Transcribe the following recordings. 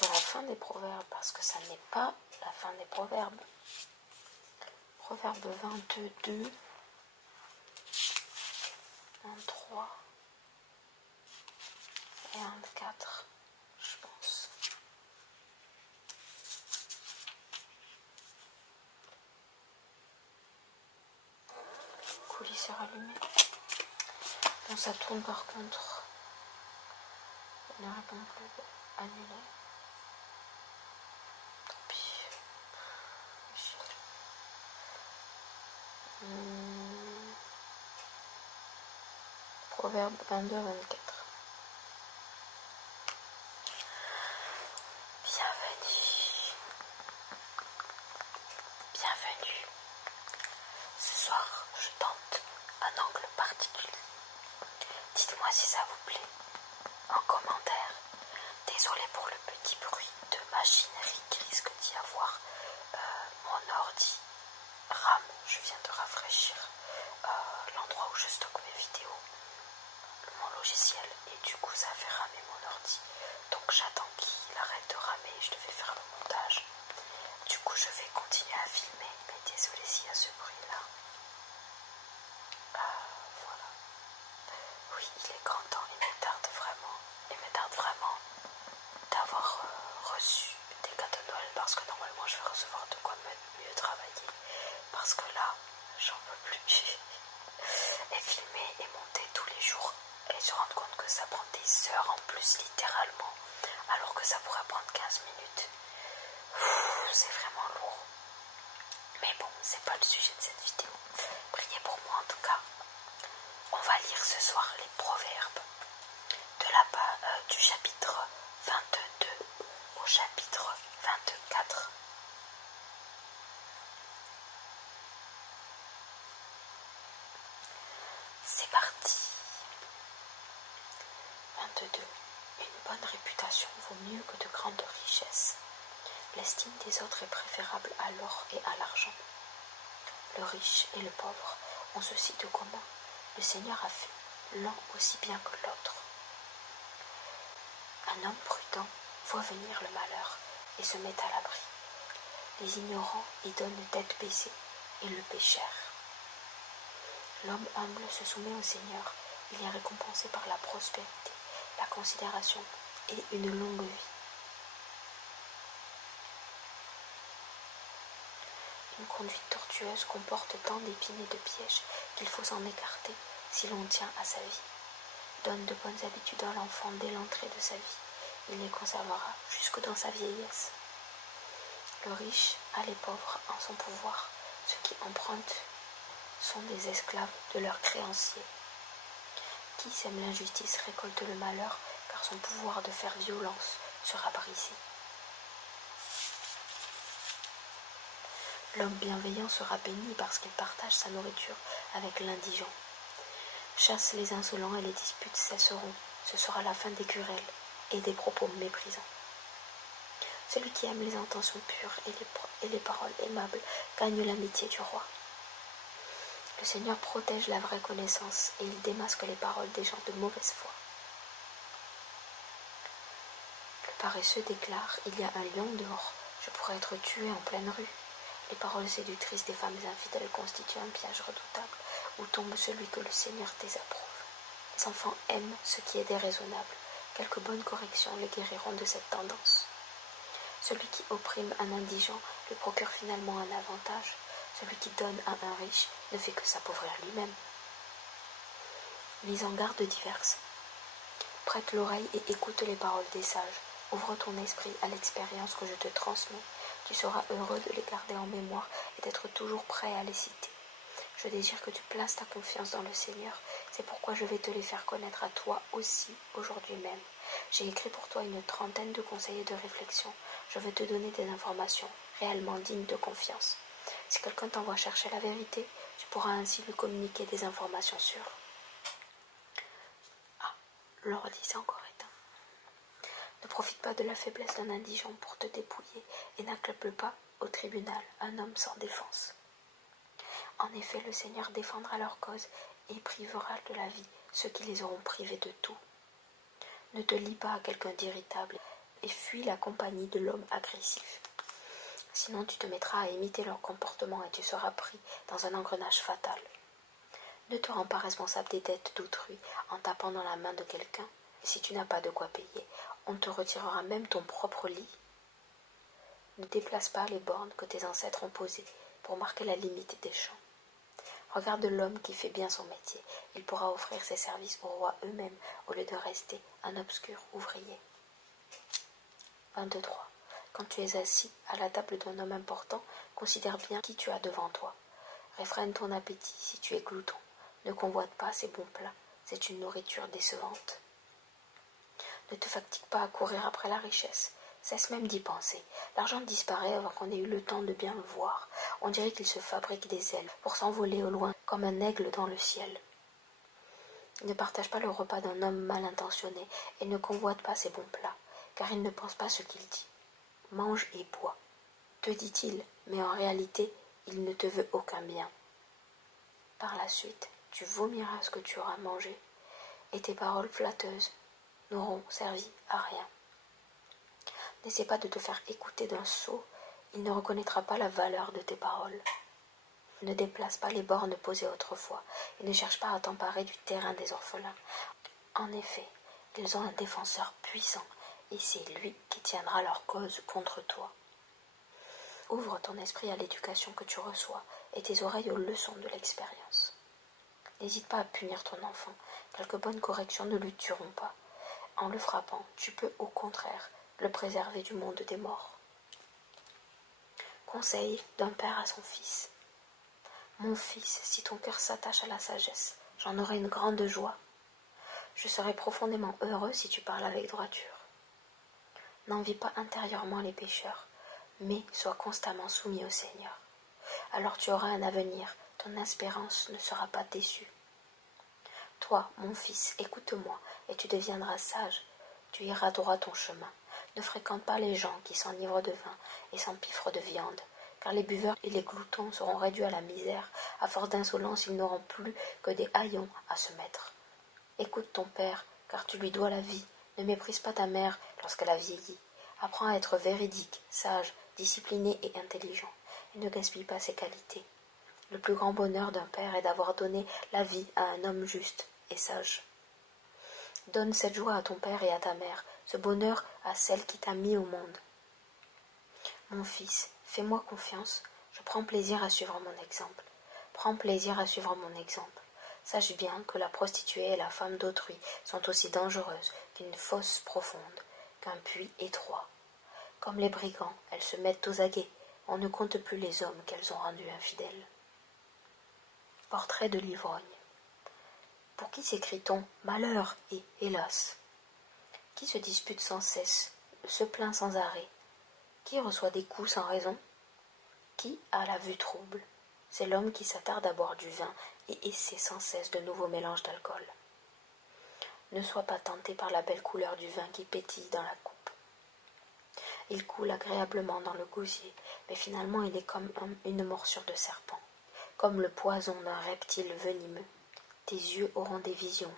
sur la fin des proverbes, parce que ça n'est pas la fin des proverbes. Proverbe 22, 23 et 24, je pense. Coulisseur allumé. Bon, ça tourne par contre. Il ne répond plus. Annulé. Tant pis. Proverbe 22 à 24. Bienvenue. Bienvenue. Ce soir, je tente un angle particulier. Dites-moi si ça vous plaît. En commentaire. Désolé pour le petit bruit de machinerie qui risque d'y avoir. Mon ordi rame. Je viens de rafraîchir l'endroit où je stocke mes vidéos. Mon logiciel, et du coup ça fait ramer mon ordi. Donc j'attends qu'il arrête de ramer et je devais faire le montage. Du coup je vais continuer à filmer, mais désolé s'il y a ce bruit là. Voilà. Oui, il est grand temps, il me tarde vraiment d'avoir reçu des cadeaux de Noël, parce que normalement je vais recevoir de quoi mieux travailler, parce que là j'en peux plus. Et filmer et monter tous les jours et se rendre compte que ça prend des heures en plus, littéralement, alors que ça pourrait prendre 15 minutes. C'est vraiment lourd. Mais bon, c'est pas le sujet de cette vidéo. Priez pour moi en tout cas. On va lire ce soir les proverbes du chapitre 22 au chapitre 24. C'est parti. 22. Une bonne réputation vaut mieux que de grandes richesses. L'estime des autres est préférable à l'or et à l'argent. Le riche et le pauvre ont ceci de commun. Le Seigneur a fait l'un aussi bien que l'autre. Un homme prudent voit venir le malheur et se met à l'abri. Les ignorants y donnent tête baissée et le péchèrent. L'homme humble se soumet au Seigneur. Il est récompensé par la prospérité, la considération et une longue vie. Une conduite tortueuse comporte tant d'épines et de pièges qu'il faut s'en écarter si l'on tient à sa vie. Donne de bonnes habitudes à l'enfant dès l'entrée de sa vie. Il les conservera jusque dans sa vieillesse. Le riche a les pauvres en son pouvoir. Ceux qui empruntent sont des esclaves de leurs créanciers. Qui sème l'injustice récolte le malheur, car son pouvoir de faire violence sera brisé. L'homme bienveillant sera béni parce qu'il partage sa nourriture avec l'indigent. Chasse les insolents et les disputes cesseront. Ce sera la fin des querelles et des propos méprisants. Celui qui aime les intentions pures et les paroles aimables gagne l'amitié du roi. Le Seigneur protège la vraie connaissance et il démasque les paroles des gens de mauvaise foi. Le paresseux déclare « Il y a un lion dehors, je pourrais être tué en pleine rue ». Les paroles séductrices des femmes infidèles constituent un piège redoutable où tombe celui que le Seigneur désapprouve. Les enfants aiment ce qui est déraisonnable. Quelques bonnes corrections les guériront de cette tendance. Celui qui opprime un indigent lui procure finalement un avantage. Celui qui donne à un riche ne fait que s'appauvrir lui-même. Mise en garde diverses. Prête l'oreille et écoute les paroles des sages. Ouvre ton esprit à l'expérience que je te transmets. Tu seras heureux de les garder en mémoire et d'être toujours prêt à les citer. Je désire que tu places ta confiance dans le Seigneur. C'est pourquoi je vais te les faire connaître à toi aussi aujourd'hui même. J'ai écrit pour toi une trentaine de conseils et de réflexions. Je veux te donner des informations réellement dignes de confiance. Si quelqu'un t'envoie chercher la vérité, tu pourras ainsi lui communiquer des informations sûres. Ah, l'ordi s'est encore éteint. Ne profite pas de la faiblesse d'un indigent pour te dépouiller et n'accable pas au tribunal un homme sans défense. En effet, le Seigneur défendra leur cause et privera de la vie ceux qui les auront privés de tout. Ne te lie pas à quelqu'un d'irritable et fuis la compagnie de l'homme agressif. Sinon tu te mettras à imiter leur comportement et tu seras pris dans un engrenage fatal. Ne te rends pas responsable des dettes d'autrui en tapant dans la main de quelqu'un, et si tu n'as pas de quoi payer, on te retirera même ton propre lit. Ne déplace pas les bornes que tes ancêtres ont posées pour marquer la limite des champs. Regarde l'homme qui fait bien son métier, il pourra offrir ses services aux rois eux-mêmes au lieu de rester un obscur ouvrier. 23. Quand tu es assis à la table d'un homme important, considère bien qui tu as devant toi. Réfrène ton appétit si tu es glouton. Ne convoite pas ces bons plats, c'est une nourriture décevante. Ne te fatigue pas à courir après la richesse, cesse même d'y penser. L'argent disparaît avant qu'on ait eu le temps de bien le voir. On dirait qu'il se fabrique des ailes pour s'envoler au loin comme un aigle dans le ciel. Ne partage pas le repas d'un homme mal intentionné et ne convoite pas ses bons plats, car il ne pense pas ce qu'il dit. Mange et bois, te dit-il, mais en réalité, il ne te veut aucun bien. Par la suite, tu vomiras ce que tu auras mangé, et tes paroles flatteuses n'auront servi à rien. N'essaie pas de te faire écouter d'un sot, il ne reconnaîtra pas la valeur de tes paroles. Ne déplace pas les bornes posées autrefois, et ne cherche pas à t'emparer du terrain des orphelins. En effet, ils ont un défenseur puissant, et c'est lui qui tiendra leur cause contre toi. Ouvre ton esprit à l'éducation que tu reçois, et tes oreilles aux leçons de l'expérience. N'hésite pas à punir ton enfant, quelques bonnes corrections ne le tueront pas. En le frappant, tu peux au contraire le préserver du monde des morts. Conseil d'un père à son fils. Mon fils, si ton cœur s'attache à la sagesse, j'en aurai une grande joie. Je serai profondément heureux si tu parles avec droiture. N'envie pas intérieurement les pécheurs, mais sois constamment soumis au Seigneur. Alors tu auras un avenir, ton espérance ne sera pas déçue. Toi, mon fils, écoute-moi, et tu deviendras sage, tu iras droit ton chemin. Ne fréquente pas les gens qui s'enivrent de vin et s'empiffrent de viande, car les buveurs et les gloutons seront réduits à la misère. À force d'insolence, ils n'auront plus que des haillons à se mettre. Écoute ton père, car tu lui dois la vie. Ne méprise pas ta mère lorsqu'elle a vieilli. Apprends à être véridique, sage, discipliné et intelligent, et ne gaspille pas ses qualités. Le plus grand bonheur d'un père est d'avoir donné la vie à un homme juste et sage. Donne cette joie à ton père et à ta mère, ce bonheur à celle qui t'a mis au monde. Mon fils, fais-moi confiance, je prends plaisir à suivre mon exemple. Prends plaisir à suivre mon exemple. Sache bien que la prostituée et la femme d'autrui sont aussi dangereuses qu'une fosse profonde, qu'un puits étroit. Comme les brigands, elles se mettent aux aguets, on ne compte plus les hommes qu'elles ont rendus infidèles. Portrait de l'ivrogne. Pour qui s'écrit-on malheur et hélas? Qui se dispute sans cesse, se plaint sans arrêt? Qui reçoit des coups sans raison? Qui a la vue trouble? C'est l'homme qui s'attarde à boire du vin et essaie sans cesse de nouveaux mélanges d'alcool. Ne sois pas tenté par la belle couleur du vin qui pétille dans la coupe. Il coule agréablement dans le gosier, mais finalement il est comme une morsure de serpent, comme le poison d'un reptile venimeux. Tes yeux auront des visions,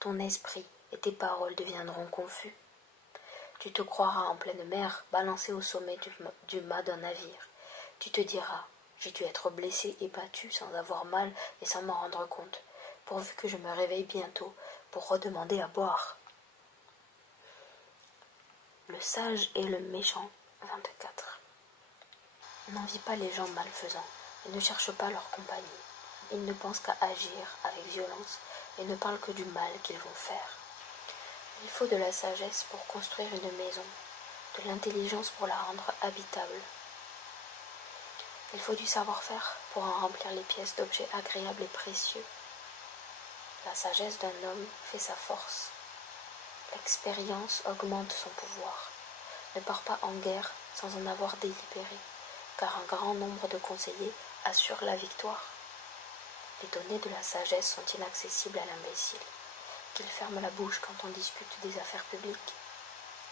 ton esprit et tes paroles deviendront confus. Tu te croiras en pleine mer, balancé au sommet du mât d'un navire. Tu te diras, j'ai dû être blessé et battu sans avoir mal et sans m'en rendre compte, pourvu que je me réveille bientôt pour redemander à boire. Le sage et le méchant. 24. N'envie pas les gens malfaisants et ne cherche pas leur compagnie. Ils ne pensent qu'à agir avec violence et ne parlent que du mal qu'ils vont faire. Il faut de la sagesse pour construire une maison, de l'intelligence pour la rendre habitable. Il faut du savoir-faire pour en remplir les pièces d'objets agréables et précieux. La sagesse d'un homme fait sa force. L'expérience augmente son pouvoir. Ne pars pas en guerre sans en avoir délibéré, car un grand nombre de conseillers assure la victoire. Les données de la sagesse sont inaccessibles à l'imbécile, qu'il ferme la bouche quand on discute des affaires publiques.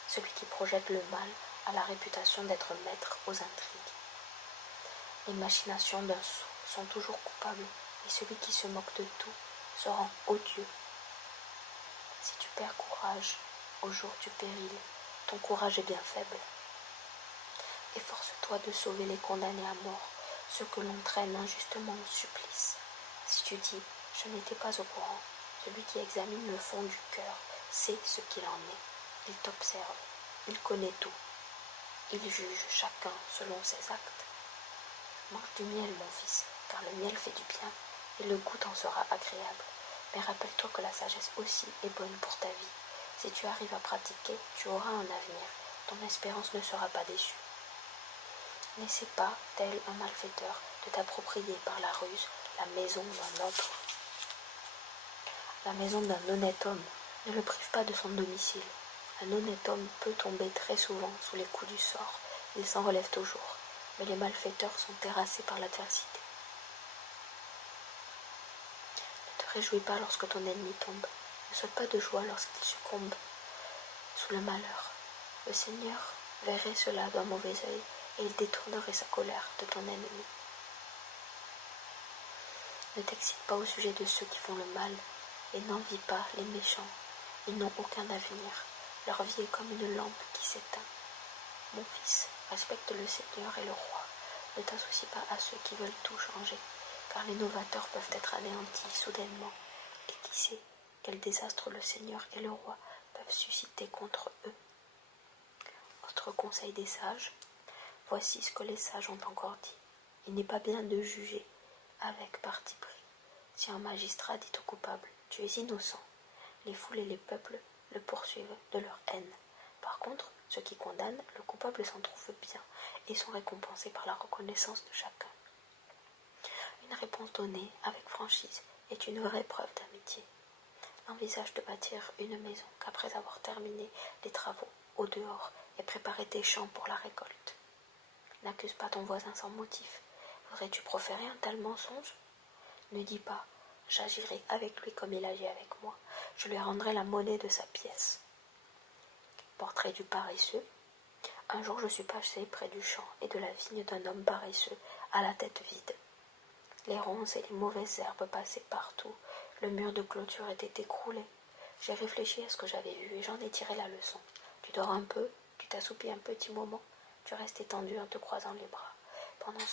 Celui qui projette le mal a la réputation d'être maître aux intrigues. Les machinations d'un sot sont toujours coupables, et celui qui se moque de tout se rend odieux. Si tu perds courage au jour du péril, ton courage est bien faible. Efforce-toi de sauver les condamnés à mort, ceux que l'on traîne injustement au supplice. Si tu dis « je n'étais pas au courant », celui qui examine le fond du cœur sait ce qu'il en est. Il t'observe, il connaît tout. Il juge chacun selon ses actes. Mange du miel, mon fils, car le miel fait du bien, et le goût t'en sera agréable. Mais rappelle-toi que la sagesse aussi est bonne pour ta vie. Si tu arrives à pratiquer, tu auras un avenir. Ton espérance ne sera pas déçue. N'essaie pas, tel un malfaiteur, de t'approprier par la ruse la maison d'un autre. La maison d'un honnête homme, ne le prive pas de son domicile. Un honnête homme peut tomber très souvent sous les coups du sort. Il s'en relève toujours, mais les malfaiteurs sont terrassés par l'adversité. Ne te réjouis pas lorsque ton ennemi tombe. Ne saute pas de joie lorsqu'il succombe sous le malheur. Le Seigneur verrait cela d'un mauvais œil et il détournerait sa colère de ton ennemi. Ne t'excite pas au sujet de ceux qui font le mal et n'envie pas les méchants. Ils n'ont aucun avenir. Leur vie est comme une lampe qui s'éteint. Mon fils, respecte le Seigneur et le roi. Ne t'associe pas à ceux qui veulent tout changer, car les novateurs peuvent être anéantis soudainement. Et qui sait quel désastre le Seigneur et le roi peuvent susciter contre eux. Autre conseil des sages, voici ce que les sages ont encore dit. Il n'est pas bien de juger avec parti pris. Si un magistrat dit au coupable, tu es innocent, les foules et les peuples le poursuivent de leur haine. Par contre, ceux qui condamnent, le coupable s'en trouve bien et sont récompensés par la reconnaissance de chacun. Une réponse donnée avec franchise est une vraie preuve d'amitié. Envisage de bâtir une maison qu'après avoir terminé les travaux au dehors et préparé tes champs pour la récolte. N'accuse pas ton voisin sans motif. Voudrais-tu proférer un tel mensonge? Ne dis pas « j'agirai avec lui comme il agit avec moi, je lui rendrai la monnaie de sa pièce ». Portrait du paresseux. Un jour je suis passé près du champ et de la vigne d'un homme paresseux, à la tête vide. Les ronces et les mauvaises herbes passaient partout, le mur de clôture était écroulé. J'ai réfléchi à ce que j'avais vu et j'en ai tiré la leçon. Tu dors un peu, tu t'assoupis un petit moment, tu restes étendu en te croisant les bras. Pendant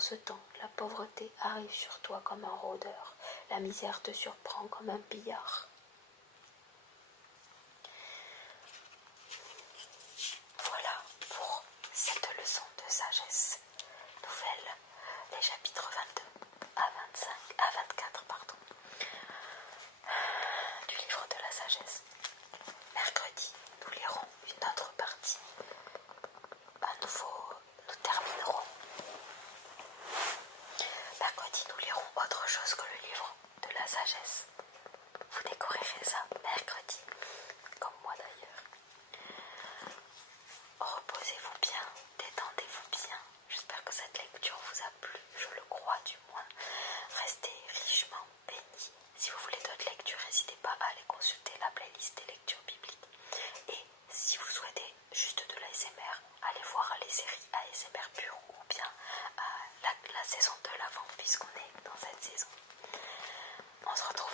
ce temps, la pauvreté arrive sur toi comme un rôdeur, la misère te surprend comme un pillard. Voilà pour cette leçon de sagesse nouvelle, les chapitres 22 à 24, du livre de la sagesse. Mercredi, nous lirons une autre partie. À nouveau, nous terminerons. Mercredi, nous lirons autre chose que le livre de la sagesse. Vous découvrirez ça mercredi, comme moi d'ailleurs. Reposez-vous bien, détendez-vous bien. J'espère que cette lecture vous a plu, je le crois du moins. Restez richement bénis. Si vous voulez d'autres lectures, n'hésitez pas à aller consulter la playlist des lectures bibliques. Et si vous souhaitez juste de l'ASMR, allez voir les séries ASMR pure ou bien la saison 2 l'avant, puisqu'on est dans cette saison. On se retrouve